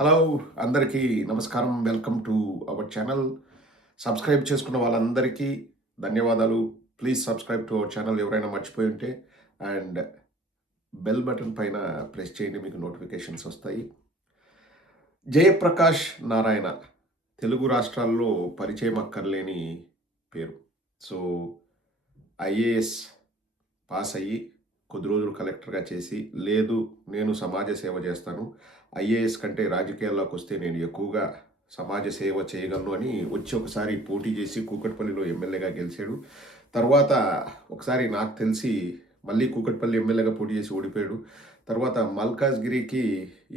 Hello అందరికీ నమస్కారం. Welcome to our channel. Subscribe చేసుకున్న వాళ్ళందరికీ ధన్యవాదాలు. Please subscribe to our channel ఎవరైనా మర్చిపోయి ఉంటే. అండ్ బెల్ బటన్ పైన ప్రెస్ చేయండి, మీకు నోటిఫికేషన్స్ వస్తాయి. జయప్రకాష్ నారాయణ తెలుగు రాష్ట్రాల్లో పరిచయం అక్కర్లేని పేరు. సో ఐఏఎస్ పాస్ అయ్యి కొద్ది రోజులు కలెక్టర్గా చేసి, లేదు నేను సమాజ సేవ చేస్తాను, ఐఏఎస్ కంటే రాజకీయాల్లోకి వస్తే నేను ఎక్కువగా సమాజ సేవ చేయగలను అని వచ్చి ఒకసారి పోటీ చేసి కూకట్పల్లిలో ఎమ్మెల్యేగా గెలిచాడు. తర్వాత ఒకసారి నాకు తెలిసి మళ్ళీ కూకట్పల్లి ఎమ్మెల్యేగా పోటీ చేసి ఓడిపోయాడు. తర్వాత మల్కాజ్గిరికి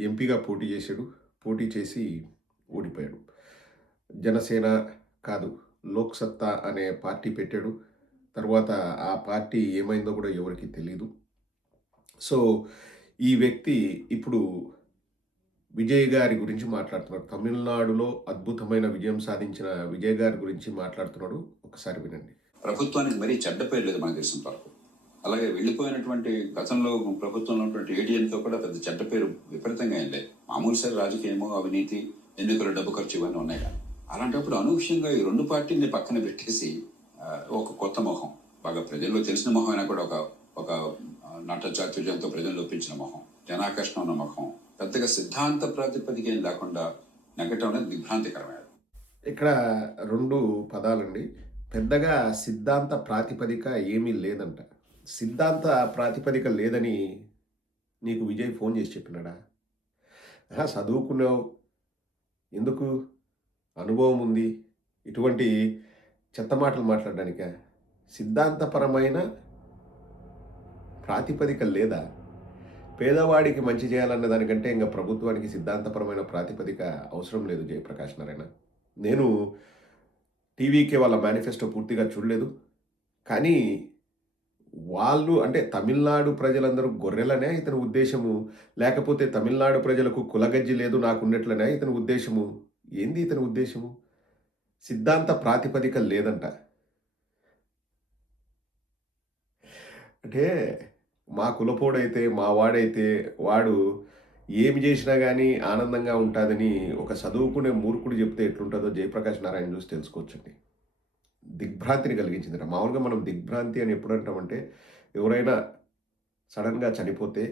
ఎంపీగా పోటీ చేశాడు. పోటీ చేసి ఓడిపోయాడు. జనసేన కాదు, లోక్ సత్తా అనే పార్టీ పెట్టాడు. తర్వాత ఆ పార్టీ ఏమైందో కూడా ఎవరికి తెలీదు. సో ఈ వ్యక్తి ఇప్పుడు విజయ్ గారి గురించి మాట్లాడుతున్నాడు. తమిళనాడులో అద్భుతమైన విజయం సాధించిన విజయ్ గారి గురించి మాట్లాడుతున్నాడు. ఒకసారి వినండి. ప్రభుత్వానికి మరీ చెడ్డ పేరు లేదు మనకు తెలిసిన వరకు. అలాగే వెళ్ళిపోయినటువంటి గతంలో ప్రభుత్వంలో ఉన్నటువంటి ఏడీఎంతో కూడా పెద్ద చెడ్డ పేరు విపరీతంగా ఏం లేదు. మామూలు సార్ రాజకీయమో, అవినీతి, ఎన్నికల డబ్బు ఖర్చు ఇవన్నీ ఉన్నాయి కానీ అలాంటప్పుడు అనూహ్యంగా ఈ రెండు పార్టీని పక్కన పెట్టేసి ఒక కొత్త మొహం, బాగా ప్రజల్లో తెలిసిన మొహం అయినా కూడా ఒక నట చాతుర్యంతో ప్రజలు ఒప్పించిన మొహం, జనాకర్షణ ఉన్న మొహం, పెద్దగా సిద్ధాంత ప్రాతిపదిక ఏం లేకుండా నెగ్గటం అనేది దిగ్భ్రాంతికరమైనది. ఇక్కడ రెండు పదాలండి. పెద్దగా సిద్ధాంత ప్రాతిపదిక ఏమీ లేదంట. సిద్ధాంత ప్రాతిపదిక లేదని నీకు విజయ్ ఫోన్ చేసి చెప్పినాడా? చదువుకున్నావు, ఎందుకు అనుభవం ఉంది, ఇటువంటి చెత్త మాటలు మాట్లాడడానిక? సిద్ధాంతపరమైన ప్రాతిపదిక లేదా? పేదవాడికి మంచి చేయాలన్న దానికంటే ఇంకా ప్రభుత్వానికి సిద్ధాంతపరమైన ప్రాతిపదిక అవసరం లేదు. జయప్రకాష్ నారాయణ, నేను టీవీకే వాళ్ళ మేనిఫెస్టో పూర్తిగా చూడలేదు, కానీ వాళ్ళు అంటే తమిళనాడు ప్రజలందరూ గొర్రెలనే ఇతని ఉద్దేశము, లేకపోతే తమిళనాడు ప్రజలకు కులగజ్జి లేదు నాకున్నట్లనే ఇతని ఉద్దేశము? ఏంది ఇతని ఉద్దేశము? సిద్ధాంత ప్రాతిపదిక లేదంట. అంటే మా కులపోడైతే, మా వాడైతే వాడు ఏమి చేసినా కానీ ఆనందంగా ఉంటుందని ఒక చదువుకునే మూర్ఖుడు చెప్తే ఎట్లుంటుందో జయప్రకాష్ నారాయణ చూసి తెలుసుకోవచ్చండి. దిగ్భ్రాంతిని కలిగించిందిట. మామూలుగా మనం దిగ్భ్రాంతి అని ఎప్పుడు అంటామంటే, ఎవరైనా సడన్గా చనిపోతే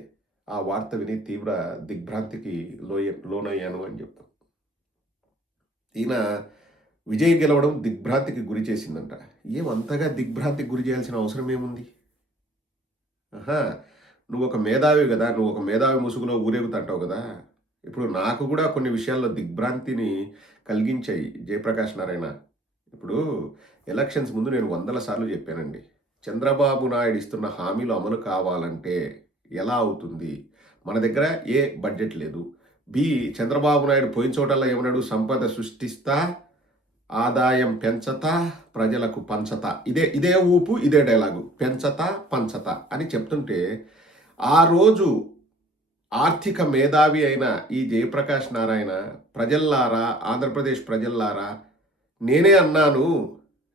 ఆ వార్త విని తీవ్ర దిగ్భ్రాంతికి లోనయ్యాను అని చెప్తాం. ఈయన విజయ్ గెలవడం దిగ్భ్రాంతికి గురి చేసిందంట. ఏమంతగా దిగ్భ్రాంతికి గురి చేయాల్సిన అవసరం ఏముంది? నువ్వు ఒక మేధావి కదా, నువ్వు ఒక మేధావి ముసుగులో ఊరేగుతంటావు కదా. ఇప్పుడు నాకు కూడా కొన్ని విషయాల్లో దిగ్భ్రాంతిని కలిగించాయి జయప్రకాష్ నారాయణ. ఇప్పుడు ఎలక్షన్స్ ముందు నేను 100 సార్లు చెప్పానండి, చంద్రబాబు నాయుడు ఇస్తున్న హామీలు అమలు కావాలంటే ఎలా అవుతుంది? మన దగ్గర ఏ బడ్జెట్ లేదు. బి, చంద్రబాబు నాయుడు పోయిన చోటల్లా ఏమన్నాడు? సంపద సృష్టిస్తా, ఆదాయం పెంచతా, ప్రజలకు పంచతా. ఇదే ఊపు, ఇదే డైలాగు, పెంచతా పంచతా అని చెప్తుంటే, ఆ రోజు ఆర్థిక మేధావి అయిన ఈ జయప్రకాష్ నారాయణ, ప్రజల్లారా, ఆంధ్రప్రదేశ్ ప్రజల్లారా, నేనే అన్నాను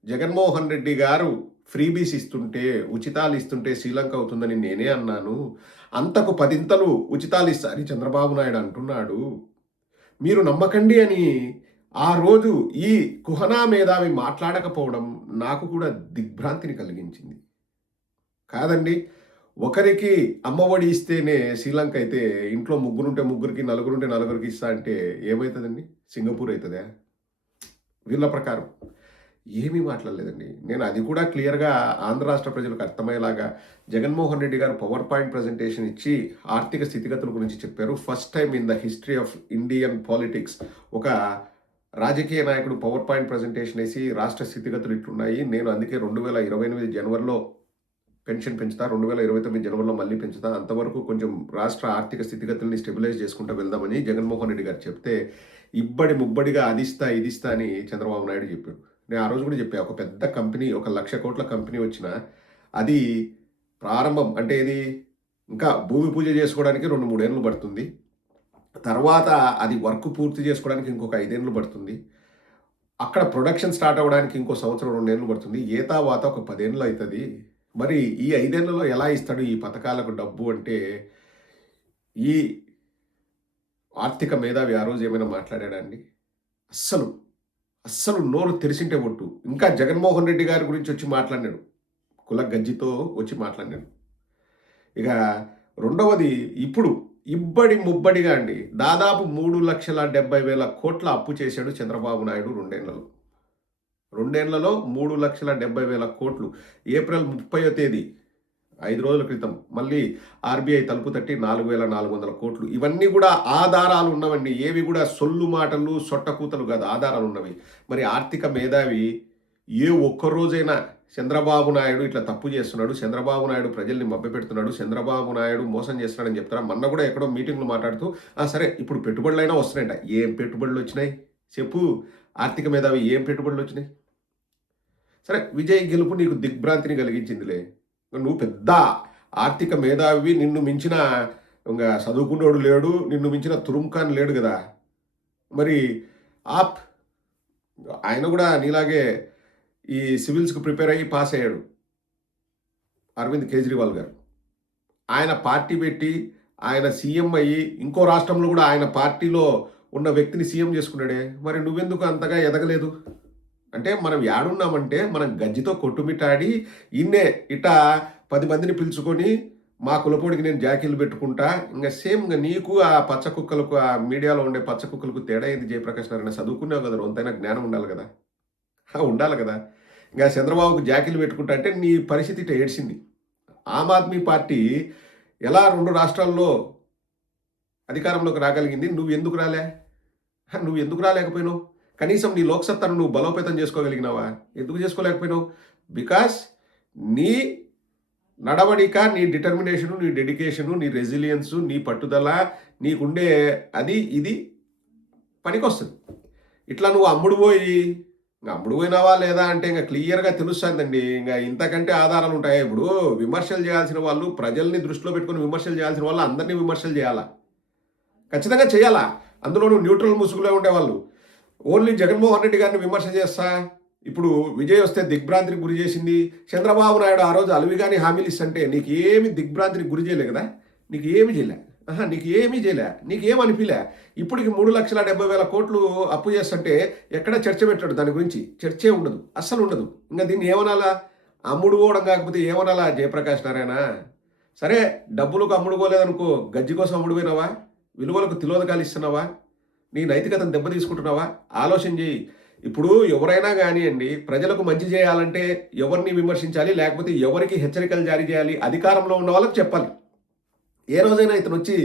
జగన్మోహన్ రెడ్డి గారు ఫ్రీబీస్ ఇస్తుంటే, ఉచితాలు ఇస్తుంటే శ్రీలంక అవుతుందని నేనే అన్నాను. అంతకు 10 ఉచితాలు ఇస్తారని చంద్రబాబు నాయుడు అంటున్నాడు, మీరు నమ్మకండి అని ఆ రోజు ఈ కుహనా మేధావి మాట్లాడకపోవడం నాకు కూడా దిగ్భ్రాంతిని కలిగించింది. కాదండి, ఒకరికి అమ్మఒడి ఇస్తేనే శ్రీలంక అయితే, ఇంట్లో ముగ్గురుంటే ముగ్గురికి, నలుగురుంటే నలుగురికి ఇస్తా అంటే ఏమవుతుందండి? సింగపూర్ అవుతుందా? వీళ్ళ ప్రకారం ఏమీ మాట్లాడలేదండి. నేను అది కూడా క్లియర్గా ఆంధ్ర రాష్ట్ర ప్రజలకు అర్థమయ్యేలాగా జగన్మోహన్ రెడ్డి గారు పవర్ పాయింట్ ప్రజెంటేషన్ ఇచ్చి ఆర్థిక స్థితిగతుల గురించి చెప్పారు. First time in the history of Indian politics ఒక రాజకీయ నాయకుడు పవర్ పాయింట్ ప్రజెంటేషన్ వేసి రాష్ట్ర స్థితిగతులు ఇట్లున్నాయి, నేను అందుకే 2028 జనవరిలో పెన్షన్ పెంచుతా, 2029 జనవరిలో మళ్ళీ పెంచుతా, అంతవరకు కొంచెం రాష్ట్ర ఆర్థిక స్థితిగతుల్ని స్టెబిలైజ్ చేసుకుంటూ వెళ్దామని జగన్మోహన్ రెడ్డి గారు చెప్తే, ఇబ్బడి ముబ్బడిగా అదిస్తా ఇదిస్తా అని చంద్రబాబు నాయుడు చెప్పాడు. నేను ఆ రోజు కూడా చెప్పా, ఒక పెద్ద కంపెనీ, 1,00,000 కోట్ల కంపెనీ వచ్చిన అది ప్రారంభం అంటే ఇది ఇంకా భూమి పూజ చేసుకోవడానికి 2-3 ఏళ్ళు పడుతుంది. తర్వాత అది వర్క్ పూర్తి చేసుకోవడానికి ఇంకొక 5 ఏళ్ళు పడుతుంది. అక్కడ ప్రొడక్షన్ స్టార్ట్ అవ్వడానికి ఇంకో సంవత్సరం 2 ఏళ్ళు పడుతుంది. ఏతావాత ఒక 10 ఏళ్ళు అవుతుంది. మరి ఈ 5 ఏళ్లలో ఎలా ఇస్తాడు ఈ పథకాలకు డబ్బు అంటే, ఈ ఆర్థిక మేధావి ఆ రోజు ఏమైనా మాట్లాడాడా అండి? అస్సలు, అస్సలు నోరు తెరిసింటే ఒట్టు. ఇంకా జగన్మోహన్ రెడ్డి గారి గురించి వచ్చి మాట్లాడినాడు. కుల గజ్జితో వచ్చి మాట్లాడినాడు. ఇక రెండవది ఇప్పుడు ఇబ్బడి ముబ్బడిగా అండి దాదాపు 3,70,000 అప్పు చేశాడు చంద్రబాబు నాయుడు రెండేళ్లలో. రెండేళ్లలో 3,70,000 ఏప్రిల్ 30వ తేదీ 5 రోజుల క్రితం మళ్ళీ ఆర్బీఐ తలుపు తట్టి 4,400 ఇవన్నీ కూడా ఆధారాలు ఉన్నవండి. ఏవి కూడా సొల్లు మాటలు, సొట్టకూతలు కాదు, ఆధారాలు ఉన్నవి. మరి ఆర్థిక మేధావి ఏ ఒక్కరోజైనా చంద్రబాబు నాయుడు ఇట్లా తప్పు చేస్తున్నాడు, చంద్రబాబు నాయుడు ప్రజల్ని మభ్యపెడుతున్నాడు, చంద్రబాబు నాయుడు మోసం చేస్తున్నాడని చెప్తారా? మొన్న కూడా ఎక్కడో మీటింగ్లో మాట్లాడుతూ సరే ఇప్పుడు పెట్టుబడులైనా వస్తున్నాయంట. ఏం పెట్టుబడులు వచ్చినాయి చెప్పు? ఆర్థిక మేధావి ఏం పెట్టుబడులు వచ్చినాయి? సరే విజయ్ గెలుపు నీకు దిగ్భ్రాంతిని కలిగించిందిలే. నువ్వు పెద్ద ఆర్థిక మేధావి, నిన్ను మించిన ఇంకా చదువుకున్నోడు లేడు, నిన్ను మించిన తురుంఖాన్ లేడు కదా. మరి ఆప్ ఆయన కూడా నీలాగే ఈ సివిల్స్కి ప్రిపేర్ అయ్యి పాస్ అయ్యాడు, అరవింద్ కేజ్రీవాల్ గారు. ఆయన పార్టీ పెట్టి ఆయన సీఎం అయ్యి ఇంకో రాష్ట్రంలో కూడా ఆయన పార్టీలో ఉన్న వ్యక్తిని సీఎం చేసుకున్నాడే. మరి నువ్వెందుకు అంతగా ఎదగలేదు? అంటే మనం యాడున్నామంటే మనం గజ్జితో కొట్టుమిట్టాడి ఇన్నే ఇట 10 మందిని పిలుచుకొని మా కులపోడికి నేను జాకీలు పెట్టుకుంటా. ఇంకా సేమ్ ఇంకా నీకు ఆ పచ్చ కుక్కలకు, ఆ మీడియాలో ఉండే పచ్చ కుక్కలకు తేడా ఏంది? జయప్రకాష్ నారాయణ చదువుకున్నావు కదా, రొంతైనా జ్ఞానం ఉండాలి కదా, ఉండాలి కదా. ఇంకా చంద్రబాబుకు జాకీలు పెట్టుకుంటా అంటే నీ పరిస్థితి ఇట ఏడ్చింది. ఆమ్ ఆద్మీ పార్టీ ఎలా 2 రాష్ట్రాల్లో అధికారంలోకి రాగలిగింది? నువ్వు ఎందుకు రాలే? నువ్వు ఎందుకు రాలేకపోయినావు? కనీసం నీ లోక్సత్తాను నువ్వు బలోపేతం చేసుకోగలిగినావా? ఎందుకు చేసుకోలేకపోయినావు? బికాస్ నీ నడవడిక, నీ డిటర్మినేషను, నీ డెడికేషను, నీ రెసిలియన్సు, నీ పట్టుదల, నీకుండే అది ఇది పనికొస్తుంది. ఇట్లా నువ్వు అమ్ముడు పోయినావా లేదా అంటే ఇంకా క్లియర్గా తెలుస్తుందండి. ఇంకా ఇంతకంటే ఆధారాలు ఉంటాయి. ఇప్పుడు విమర్శలు చేయాల్సిన వాళ్ళు, ప్రజల్ని దృష్టిలో పెట్టుకుని విమర్శలు చేయాల్సిన వాళ్ళు అందరినీ విమర్శలు చేయాలా, ఖచ్చితంగా చేయాలా. అందులో నువ్వు న్యూట్రల్ ముసుగులో ఉండేవాళ్ళు ఓన్లీ జగన్మోహన్ రెడ్డి గారిని విమర్శ చేస్తా. ఇప్పుడు విజయ్ వస్తే దిగ్భ్రాంతికి గురి చేసింది చంద్రబాబు నాయుడు. ఆ రోజు అలవిగాని హామీలు ఇస్తుంటే నీకు ఏమి దిగ్భ్రాంతికి గురి చేయలే కదా, నీకు ఏమి చేయలే, నీకు ఏమీ చేయలే, నీకేం అనిపిలే. ఇప్పటికి 3,70,000 అప్పు చేస్తుంటే ఎక్కడ చర్చ పెట్టాడు దాని గురించి? చర్చే ఉండదు, అస్సలు ఉండదు. ఇంకా దీన్ని ఏమనాలా? అమ్ముడు పోవడం కాకపోతే ఏమనాలా? జయప్రకాష్ నారాయణ సరే డబ్బులకు అమ్ముడుకోలేదనుకో, గజ్జి కోసం అమ్ముడుపోయినావా? విలువలకు తిలోదకాలు ఇస్తున్నావా? నీ నైతికతను దెబ్బ తీసుకుంటున్నావా? ఆలోచన చేయి. ఇప్పుడు ఎవరైనా కానివ్వండి, ప్రజలకు మంచి చేయాలంటే ఎవరిని విమర్శించాలి, లేకపోతే ఎవరికి హెచ్చరికలు జారీ చేయాలి? అధికారంలో ఉన్న వాళ్ళకి చెప్పాలి. ఏ రోజైనా ఇతను వచ్చి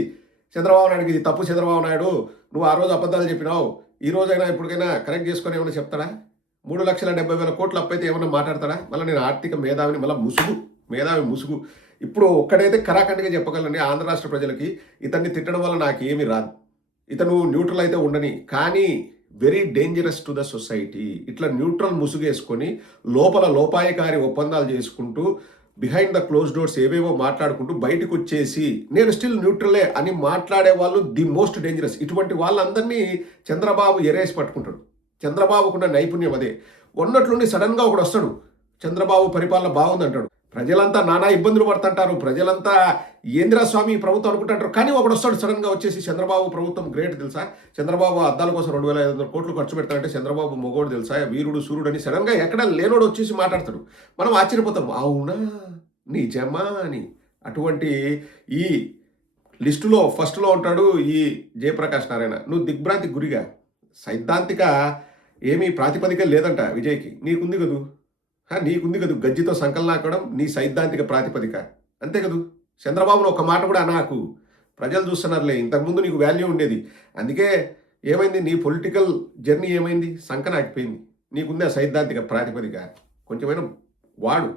చంద్రబాబు నాయుడుకి ఇది తప్పు, చంద్రబాబు నాయుడు నువ్వు ఆ రోజు అబద్ధాలు చెప్పినావు, ఈ రోజైనా ఇప్పటికైనా కరెక్ట్ చేసుకొని ఏమైనా చెప్తాడా? 3,70,000 అప్పు అయితే ఏమన్నా మాట్లాడతాడా? మళ్ళీ నేను ఆర్థిక మేధావిని, మళ్ళీ మేధావి ముసుగు. ఇప్పుడు ఒక్కడైతే కరాఖండిగా చెప్పగలండి ఆంధ్ర రాష్ట్ర ప్రజలకి, ఇతన్ని తిట్టడం వల్ల నాకేమీ రాదు, ఇతను న్యూట్రల్ అయితే ఉండని, కానీ very dangerous to the society. ఇట్లా న్యూట్రల్ ముసుగేసుకొని లోపల లోపాయకారి ఒప్పందాలు చేసుకుంటూ బిహైండ్ ద క్లోజ్ డోర్స్ ఏవేవో మాట్లాడుకుంటూ బయటకు వచ్చేసి నేను స్టిల్ న్యూట్రలే అని మాట్లాడే వాళ్ళు ది మోస్ట్ డేంజరస్. ఇటువంటి వాళ్ళందరినీ చంద్రబాబు ఎరేసి పట్టుకుంటాడు. చంద్రబాబుకున్న నైపుణ్యం అదే. ఉన్నట్లుండి సడన్గా ఒకడు వస్తాడు, చంద్రబాబు పరిపాలన బాగుంది అంటాడు. ప్రజలంతా నానా ఇబ్బందులు పడుతుంటారు, ప్రజలంతా ఏంద్రా స్వామి ప్రభుత్వం అనుకుంటుంటారు. కానీ ఒకడు వస్తాడు సడన్గా వచ్చేసి చంద్రబాబు ప్రభుత్వం గ్రేట్ తెలుసా, చంద్రబాబు అద్దాల కోసం 2,500 ఖర్చు పెడతాడంటే చంద్రబాబు మొగోడు తెలుసా, వీరుడు సూర్యుడు అని సడన్గా ఎక్కడ లేనోడు వచ్చేసి మాట్లాడతాడు. మనం ఆశ్చర్యపోతాం, అవునా నిజమా అని. అటువంటి ఈ లిస్టులో ఫస్ట్లో ఉంటాడు ఈ జయప్రకాష్ నారాయణ. నువ్వు దిగ్భ్రాంతికి గురిగా, సైద్ధాంతిక ఏమీ ప్రాతిపదిక లేదంట విజయ్కి. నీకుంది కదూ, నీకుంది కదూ గజ్జితో సంకలనాకడం నీ సైద్ధాంతిక ప్రాతిపదిక, అంతే కదూ. చంద్రబాబును ఒక మాట కూడా నాకు ప్రజలు చూస్తున్నారులే, ఇంతకుముందు నీకు వాల్యూ ఉండేది. అందుకే ఏమైంది, నీ పొలిటికల్ జర్నీ ఏమైంది, సంకనాకిపోయింది. నీకుంది ఆ సైద్ధాంతిక ప్రాతిపదిక, కొంచెమైనా వాడు.